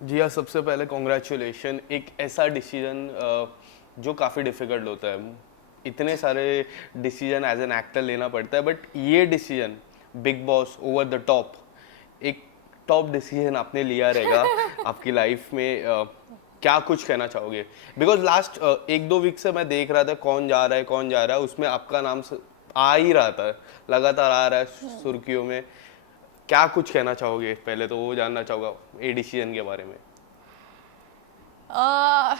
जी हाँ, सबसे पहले कॉन्ग्रेचुलेशन। एक ऐसा डिसीजन जो काफ़ी डिफ़िकल्ट होता है। इतने सारे डिसीजन एज एन एक्टर लेना पड़ता है, बट ये decision big boss over the top, एक टॉप डिसीजन आपने लिया रहेगा आपकी लाइफ में। क्या कुछ कहना चाहोगे? बिकॉज लास्ट 1-2 वीक से मैं देख रहा था कौन जा रहा है कौन जा रहा है, उसमें आपका नाम आ ही रहा था, लगातार आ रहा है सुर्खियों में। क्या कुछ कहना चाहोगे? पहले तो वो जानना चाहूँगा ए डिसीजन के बारे में। आ,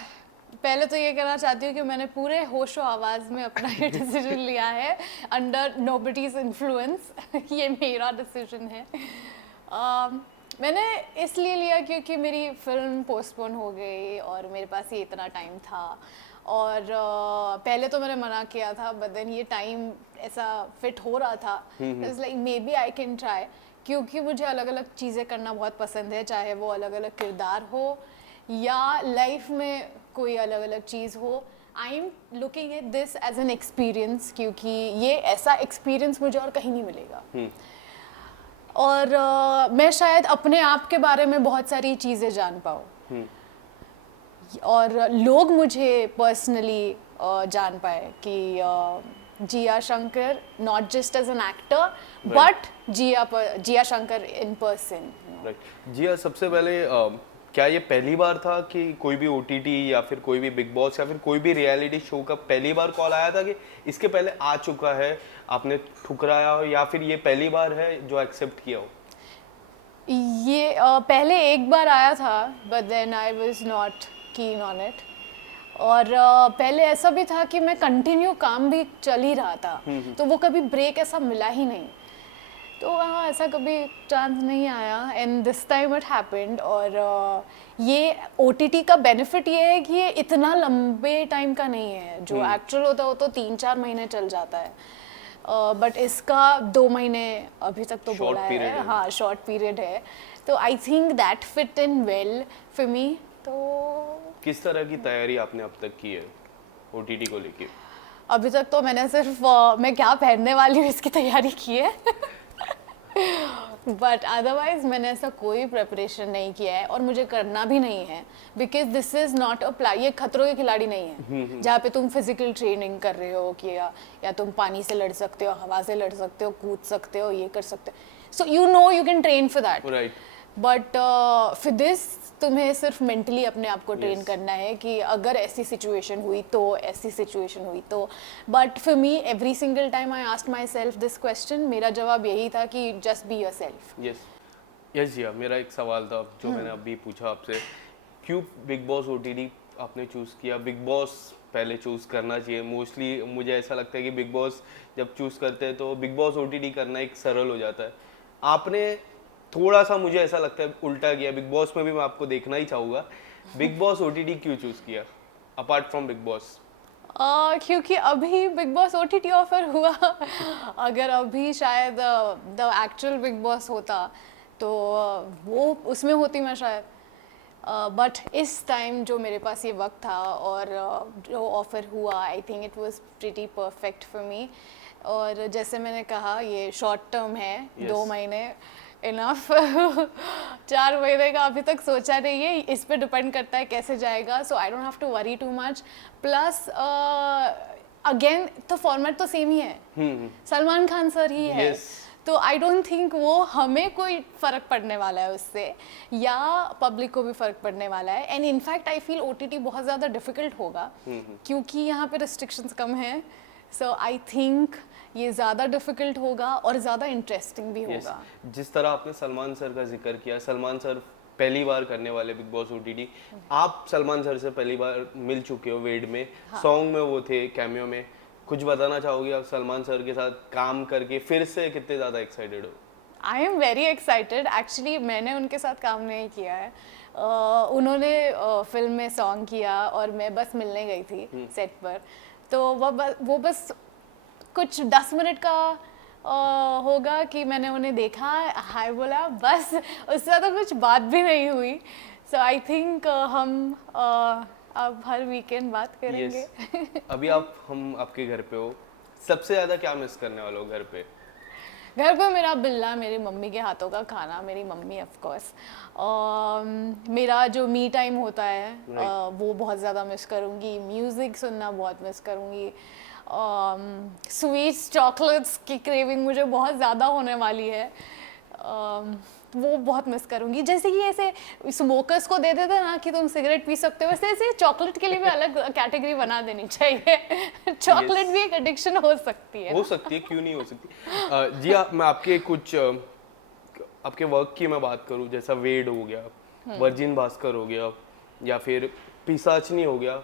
पहले तो ये कहना चाहती हूँ कि मैंने पूरे होशो आवाज़ में अपना ये डिसीजन लिया है, अंडर नोबडीज इन्फ्लुएंस। ये मेरा डिसीजन है। आ, मैंने इसलिए लिया क्योंकि मेरी फिल्म पोस्टपोन हो गई और मेरे पास ये इतना टाइम था। और पहले तो मैंने मना किया था, बट देन ये टाइम ऐसा फिट हो रहा था, it's like maybe I can try. क्योंकि मुझे अलग अलग चीज़ें करना बहुत पसंद है, चाहे वो अलग अलग किरदार हो या लाइफ में कोई अलग अलग चीज़ हो। I am looking at this as an experience, क्योंकि ये ऐसा एक्सपीरियंस मुझे और कहीं नहीं मिलेगा। और मैं शायद अपने आप के बारे में बहुत सारी चीज़ें जान पाऊँ और लोग मुझे पर्सनली जान पाए कि Jiya Shankar not just as an actor but Jiya Shankar in person. Right जी हाँ, सबसे पहले क्या ये पहली बार था कि कोई भी ओटीटी या फिर कोई भी बिग बॉस या फिर कोई भी रियलिटी शो का पहली बार कॉल आया था, कि इसके पहले आ चुका है, आपने ठुकराया हो, या फिर ये पहली बार है जो एक्सेप्ट किया हो? ये पहले एक बार आया था, but then I was not keen on it. और पहले ऐसा भी था कि मैं कंटिन्यू काम भी चल ही रहा था, तो वो कभी ब्रेक ऐसा मिला ही नहीं। तो हाँ, ऐसा कभी चांस नहीं आया, and this time it happened. और ये OTT का बेनिफिट ये है कि ये इतना लंबे टाइम का नहीं है। जो एक्चुअल होता है वो तो 3-4 महीने चल जाता है, बट इसका 2 महीने अभी तक तो शॉर्ट बोला पीरियड है। है। हाँ, शॉर्ट पीरियड है, तो I think that fit in well for me. तो किस तरह की तैयारी आपने अब तक की है ओटीटी को लेके? अभी तक तो मैंने सिर्फ मैं क्या पहनने वाली हूँ इसकी तैयारी की है। बट अदरवाइज मैंने ऐसा कोई प्रिपरेशन नहीं किया है और मुझे करना भी नहीं है, because this is not a ये खतरों के खिलाड़ी नहीं है जहाँ पे तुम फिजिकल ट्रेनिंग कर रहे हो कि या तुम पानी से लड़ सकते हो, हवा से लड़ सकते हो, कूद सकते हो, ये कर सकते हो। So you know you can train for that. Right. But फिर दिस तुम्हें सिर्फ मेंटली अपने आप को ट्रेन Yes. करना है कि अगर ऐसी सिचुएशन हुई तो, ऐसी सिचुएशन हुई तो। But for me every single time I asked my self this question, मेरा जवाब यही था कि just be yourself. Yes. Yes जी हाँ, मेरा एक सवाल था जो मैंने अभी पूछा आपसे, क्यों बिग बॉस ओटीटी आपने चूज़ किया? बिग बॉस पहले चूज़ करना चाहिए। मोस्टली मुझे ऐसा लगता है कि बिग बॉस जब चूज़ करते हैं तो बिग बॉस ओटीटी करना एक सरल हो जाता है। आपने थोड़ा सा, मुझे ऐसा लगता है, उल्टा किया। बिग बॉस में भी मैं आपको देखना ही चाहूँगा, बिग बॉस ओटीटी क्यों चूज़ किया अपार्ट फ्रॉम बिग बॉस? क्योंकि अभी बिग बॉस OTT ऑफर हुआ। अगर अभी शायद द एक्चुअल बिग बॉस होता तो वो उसमें होती मैं शायद। बट इस टाइम जो मेरे पास ये वक्त था और जो ऑफ़र हुआ, I think it was pretty perfect for me. और जैसे मैंने कहा, ये शॉर्ट टर्म है, Yes. 2 महीने इनफ। 4 महीने का अभी तक सोचा नहीं है, इस पे डिपेंड करता है कैसे जाएगा। So I don't have to worry too much. Plus again तो फॉर्मेट तो सेम ही है, सलमान खान सर ही है। Yes. तो आई डोंट थिंक वो हमें कोई फ़र्क पड़ने वाला है उससे, या पब्लिक को भी फ़र्क पड़ने वाला है। And in fact I feel OTT बहुत ज़्यादा डिफ़िकल्ट होगा क्योंकि यहाँ पे रिस्ट्रिक्शंस कम हैं। सो आई थिंक ये ज़्यादा डिफ़िकल्ट होगा और ज़्यादा इंटरेस्टिंग भी यस। होगा। जिस तरह आपने सलमान सर का जिक्र किया, सलमान सर पहली बार करने वाले बिग बॉस ओटीटी। आप सलमान सर से पहली बार मिल चुके हो वेड में, सॉन्ग में वो थे, कैमियो में। कुछ बताना चाहोगे आप सलमान सर के साथ काम करके फिर से कितने ज़्यादा एक्साइटेड हो? I am very excited. Actually मैंने उनके साथ काम नहीं किया है। उन्होंने फिल्म में सॉन्ग किया और मैं बस मिलने गई थी सेट पर। तो वो बस कुछ 10 मिनट का होगा कि मैंने उन्हें देखा, हाय बोला, बस। उससे तो कुछ बात भी नहीं हुई। सो आई थिंक हम अब हर वीकेंड बात करेंगे। यस। अभी हम आपके घर पे हो, सबसे ज़्यादा क्या मिस करने वाले हो घर पे? घर पे मेरा बिल्ला, मेरी मम्मी के हाथों का खाना, मेरी मम्मी ऑफ कोर्स। मेरा जो मी टाइम होता है वो बहुत ज़्यादा मिस करूँगी। म्यूज़िक सुनना बहुत मिस करूँगी। स्वीट्स, चॉकलेट्स की क्रेविंग मुझे बहुत ज़्यादा होने वाली है। वो बहुत मिस करूँगी। जैसे कि ऐसे स्मोकर्स को दे देते ना कि तुम सिगरेट पी सकते हो, वैसे ऐसे चॉकलेट के लिए भी अलग कैटेगरी बना देनी चाहिए। चॉकलेट भी एक एडिक्शन हो सकती है। हो सकती है, क्यों नहीं हो सकती। जी आप, मैं आपके कुछ आपके वर्क की मैं बात करूं, जैसा वेड हो गया, वर्जिन भास्कर हो गया, या फिर पिसाचनी हो गया,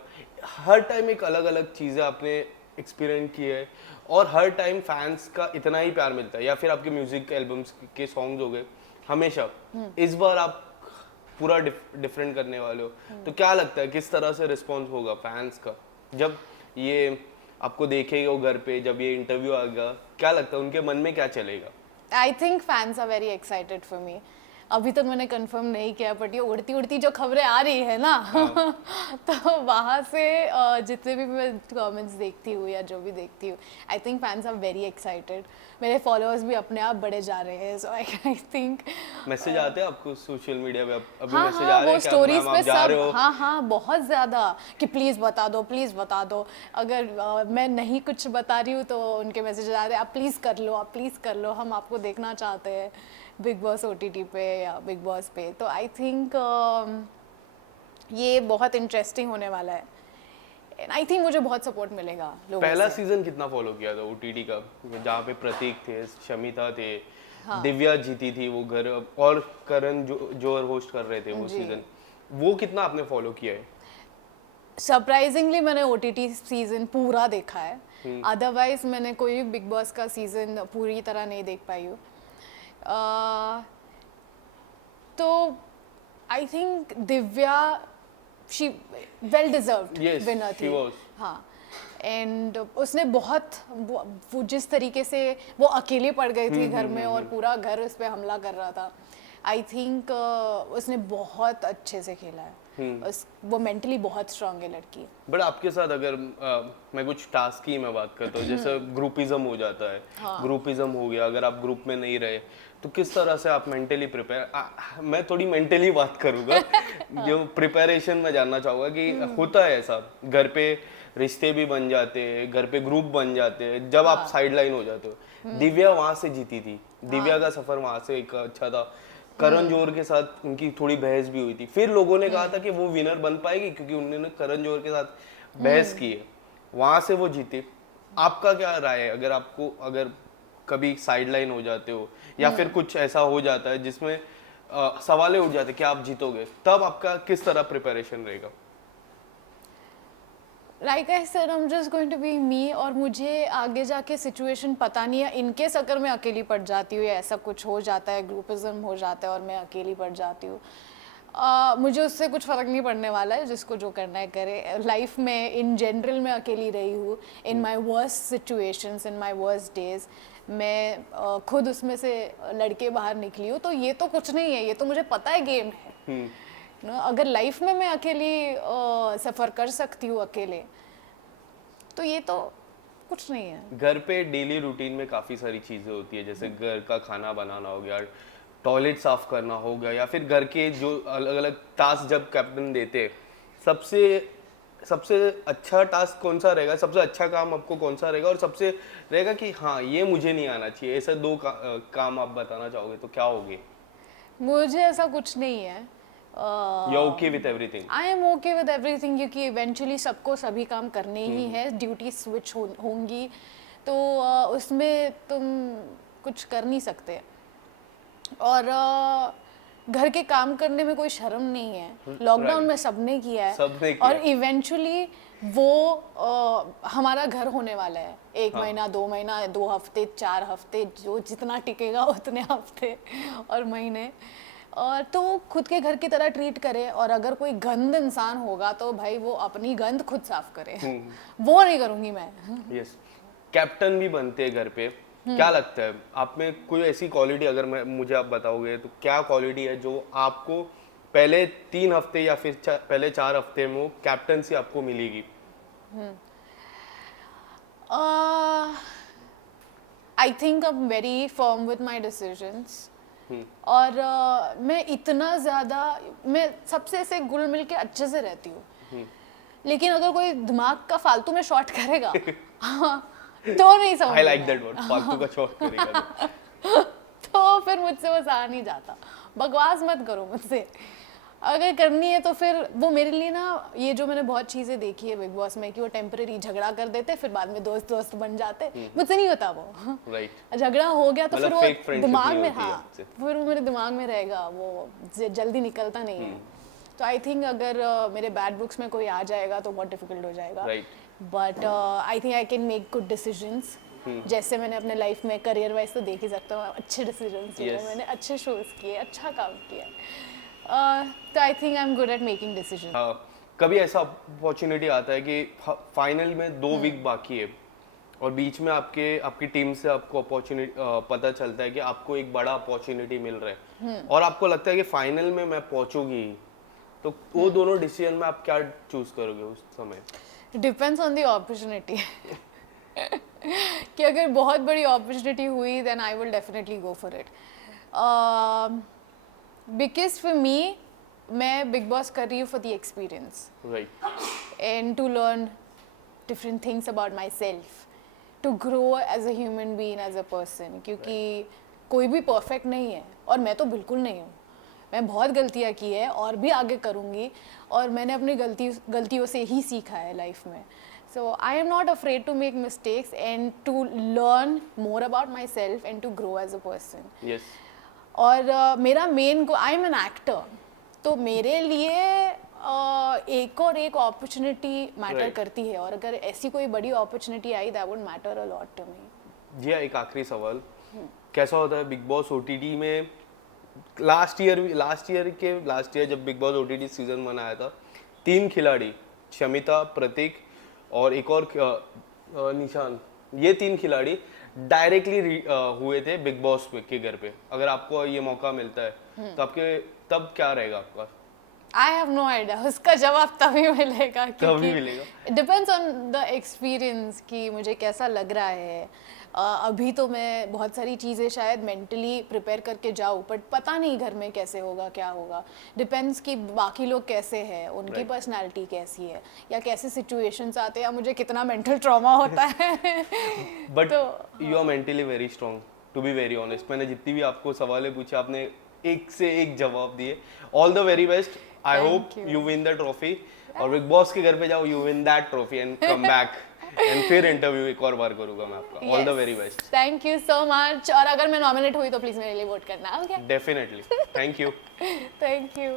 हर टाइम एक अलग अलग चीज़ें आपने एक्सपीरियंस की है और हर टाइम फैंस का इतना ही प्यार मिलता है। या फिर आपके म्यूजिक एल्बम्स के सॉन्ग्स हो गए, हमेशा इस बार आप पूरा डिफरेंट करने वाले हो, तो क्या लगता है किस तरह से रिस्पॉन्स होगा फैंस का जब ये आपको देखेगा वो घर पे, जब ये इंटरव्यू आएगा, क्या लगता है उनके मन में क्या चलेगा? I think fans are very excited for me. अभी तक मैंने कंफर्म नहीं किया, बट ये उड़ती उड़ती जो खबरें आ रही है ना तो वहाँ से जितने भी मैं कमेंट्स देखती हूँ या जो भी देखती हूँ, I think fans are very excited. मेरे फॉलोअर्स भी अपने आप बढ़े जा रहे हैं, सो आई थिंक। मैसेज आते हैं आपको सोशल मीडिया पे? अभी हाँ मैसेज हाँ, आ रहे वो हैं क्या स्टोरीज मैम पे आप जा रहे सब, हो? हाँ हाँ, बहुत ज़्यादा कि प्लीज़ बता दो, प्लीज़ बता दो। अगर मैं नहीं कुछ बता रही हूँ तो उनके मैसेज आ रहे हैं, आप प्लीज़ कर लो, आप प्लीज़ कर लो, हम आपको देखना चाहते हैं बिग बॉस OTT पे या बिग बॉस पे। तो आई थिंक ये बहुत इंटरेस्टिंग होने वाला है। एंड आई थिंक मुझे बहुत सपोर्ट मिलेगा लोगों पहला से। सीजन कितना फॉलो किया था OTT का, जहाँ पे प्रतीक थे, शमिता थे, दिव्या जीती थी वो घर, और करण जो होस्ट कर रहे थे वो जी। सीजन, वो कितना आपने फॉलो किया है? सरप्राइजिंगली मैंने OTT सीजन पूरा देखा है। अदरवाइज मैंने कोई भी बिग बॉस का सीजन पूरी तरह नहीं देख पाई हूँ। तो I think Divya, she well deserved Yes, winner she थी। was. हाँ, एंड उसने बहुत वो जिस तरीके से वो अकेले पड़ गई थी घर में और पूरा घर उस पर हमला कर रहा था, आई थिंक उसने बहुत अच्छे से खेला है। वो मेंटली बहुत स्ट्रांग है लड़की। बट आपके साथ अगर मैं कुछ टास्क की मैं बात करता हूँ, जैसे ग्रुपिज्म हो जाता है, ग्रुपिज्म हो गया, अगर आप ग्रुप में नहीं रहे तो किस तरह से आप मेंटली प्रिपेयर, मैं थोड़ी मेंटली बात करूँगा जो प्रिपरेशन में जानना चाहूँगा कि होता है ऐसा घर पे, रिश्ते भी बन जाते हैं, घर पे ग्रुप बन जाते हैं जब आप साइडलाइन हो जाते हो। दिव्या वहां से जीती थी, दिव्या का सफर वहां से एक अच्छा था। करण जौहर के साथ उनकी थोड़ी बहस भी हुई थी, फिर लोगों ने कहा था कि वो विनर बन पाएगी क्योंकि उन्होंने करण जौहर के साथ बहस की है, वहां से वो जीते। आपका क्या राय है, अगर आपको, अगर कभी साइडलाइन हो जाते हो या फिर कुछ ऐसा हो जाता है जिसमें सवालें उठ जाते हैं कि आप जीतोगे, तब आपका किस तरह प्रिपरेशन रहेगा? Like I said, I am just going to be me, और मुझे आगे जाके सिचुएशन पता नहीं है। इनकेस अगर मैं अकेली पड़ जाती हूँ या ऐसा कुछ हो जाता है, ग्रुपिज्म हो जाता है और मैं अकेली पड़ जाती हूँ, मुझे उससे कुछ फ़र्क नहीं पड़ने वाला है। जिसको जो करना है करे। लाइफ में इन जनरल मैं अकेली रही हूँ, in my worst situations, in my worst days मैं खुद उसमें से लड़के बाहर निकली हूँ। तो ये तो कुछ नहीं है, ये तो मुझे पता है गेम है। अगर लाइफ में मैं अकेली सफ़र कर सकती हूँ अकेले, तो ये तो कुछ नहीं है। घर पे डेली रूटीन में काफ़ी सारी चीज़ें होती है, जैसे घर का खाना बनाना हो गया, टॉयलेट साफ करना हो गया, या फिर घर के जो अलग अलग टास्क जब कैप्टन देते हैं, सबसे सबसे अच्छा टास्क कौन सा रहेगा, सबसे अच्छा काम आपको कौन सा रहेगा, और सबसे रहेगा कि हाँ ये मुझे नहीं आना चाहिए, ऐसे दो काम आप बताना चाहोगे तो क्या होगे? मुझे ऐसा कुछ नहीं है। You are okay with everything? I am okay with everything, क्योंकि इवेंचुअली सबको सभी काम करने ही है, ड्यूटी स्विच होंगी, तो उसमें तुम कुछ कर नहीं सकते। और घर के काम करने में कोई शर्म नहीं है। लॉकडाउन में सबने किया है, सबने किया। और इवेंचुअली वो हमारा घर होने वाला है। 1 महीना, 2 महीना, 2 हफ्ते, 4 हफ्ते, जो जितना टिकेगा उतने हफ्ते और महीने। और तो खुद के घर की तरह ट्रीट करे, और अगर कोई गंद इंसान होगा तो भाई वो अपनी गंद खुद साफ करे। वो नहीं करूँगी मैं। यस, कैप्टन भी बनते हैं घर पे, क्या लगता है आप में कोई ऐसी क्वालिटी, अगर मुझे आप बताओगे तो क्या क्वालिटी है जो आपको पहले 3 हफ्ते या फिर पहले 4 हफ्ते में वो कैप्टनसी आपको मिलेगी? I think I am very firm with my decisions और मैं इतना ज़्यादा, मैं सबसे ऐसे घुल मिल के अच्छे से रहती हूँ, लेकिन अगर कोई दिमाग का फालतू में शॉर्ट करेगा तो नहीं समझ आई लाइक दैट वर्ड, फालतू का शॉट करेगा तो फिर मुझसे वो सहा नहीं जाता। बकवास मत करो मुझसे, अगर करनी है तो फिर वो मेरे लिए ना, ये जो मैंने बहुत चीज़ें देखी है बिग बॉस में कि वो टेम्परेरी झगड़ा कर देते फिर बाद में दोस्त दोस्त बन जाते, मुझसे नहीं होता वो। राइट, झगड़ा हो गया तो मतलब फिर fake वो friendship दिमाग नहीं में, होती है हाँ आपसे। फिर वो मेरे दिमाग में रहेगा, वो जल्दी निकलता नहीं है। तो आई थिंक अगर मेरे बैड बुक्स में कोई आ जाएगा तो बहुत डिफिकल्ट हो जाएगा, right. But I think I can make good decisions. जैसे मैंने अपने लाइफ में करियर वाइज तो देख ही सकता हूँ, अच्छे डिसीजंस लिए Yes. मैंने, अच्छे शोज किए, अच्छा काम किया। तो I think I am good at making decision. हाँ, कभी ऐसा अपॉर्चुनिटी आता है कि फाइनल में 2 वीक बाकी है और बीच में आपकी टीम से आपको अपॉर्चुनिटी पता चलता है कि आपको एक बड़ा अपॉर्चुनिटी मिल रहा है और आपको लगता है कि फाइनल में मैं पहुंचूंगी ही, तो वो दोनों डिसीजन में आप क्या चूज करोगे उस समय? डिपेंड्स ऑन द अपॉर्चुनिटी कि अगर बहुत बड़ी अपॉर्चुनिटी हुई then I will definitely go for it, because for me मैं बिग बॉस कर रही हूँ for the experience right, and to learn different things about myself, to grow as a human being, as a person, क्योंकि कोई भी perfect नहीं है और मैं तो बिल्कुल नहीं हूँ। मैं बहुत गलतियाँ की है और भी आगे करूँगी और मैंने अपनी गलतियों से ही सीखा है लाइफ में। So I am not afraid to make mistakes and to learn more about myself and to grow as a person. Yes, और मेरा मेन को, आई एम एन एक्टर, तो मेरे लिए एक और एक अपॉर्चुनिटी मैटर Right. करती है और अगर ऐसी कोई बड़ी अपॉर्चुनिटी आई that would matter a lot to me. जी हाँ, एक आखिरी सवाल, कैसा होता है बिग बॉस ओटीटी में? लास्ट ईयर जब बिग बॉस ओटीटी सीजन 1 आया था, 3 खिलाड़ी, शमिता, प्रतीक और एक और निशान, ये 3 खिलाड़ी डायरेक्टली हुए थे बिग बॉस के घर पे। अगर आपको ये मौका मिलता है तो आपके तब क्या रहेगा आपका? आई हैव नो आइडिया, उसका जवाब तभी मिलेगा, तभी मिलेगा। डिपेंड्स ऑन द एक्सपीरियंस कि मुझे कैसा लग रहा है। अभी तो मैं बहुत सारी चीज़ें शायद मेंटली प्रिपेयर करके जाऊँ, बट पता नहीं घर में कैसे होगा, क्या होगा। डिपेंड्स कि बाकी लोग कैसे हैं, उनकी Right. पर्सनालिटी कैसी है, या कैसे सिचुएशंस आते हैं, या मुझे कितना मेंटल ट्रॉमा होता है। बट तो you are mentally very strong, to be very honest. मैंने जितनी भी आपको सवालें पूछे, आपने एक से एक जवाब दिए। All the very best, I Thank hope you. You win the trophy और बिग बॉस के घर पे जाओ, you win that trophy and come back and फिर इंटरव्यू एक और बार करूंगा मैं आपका। All the very best, thank you so much. और अगर मैं नॉमिनेट हुई तो प्लीज़ मेरे लिए वोट करना, okay? Definitely. Thank you. Thank you.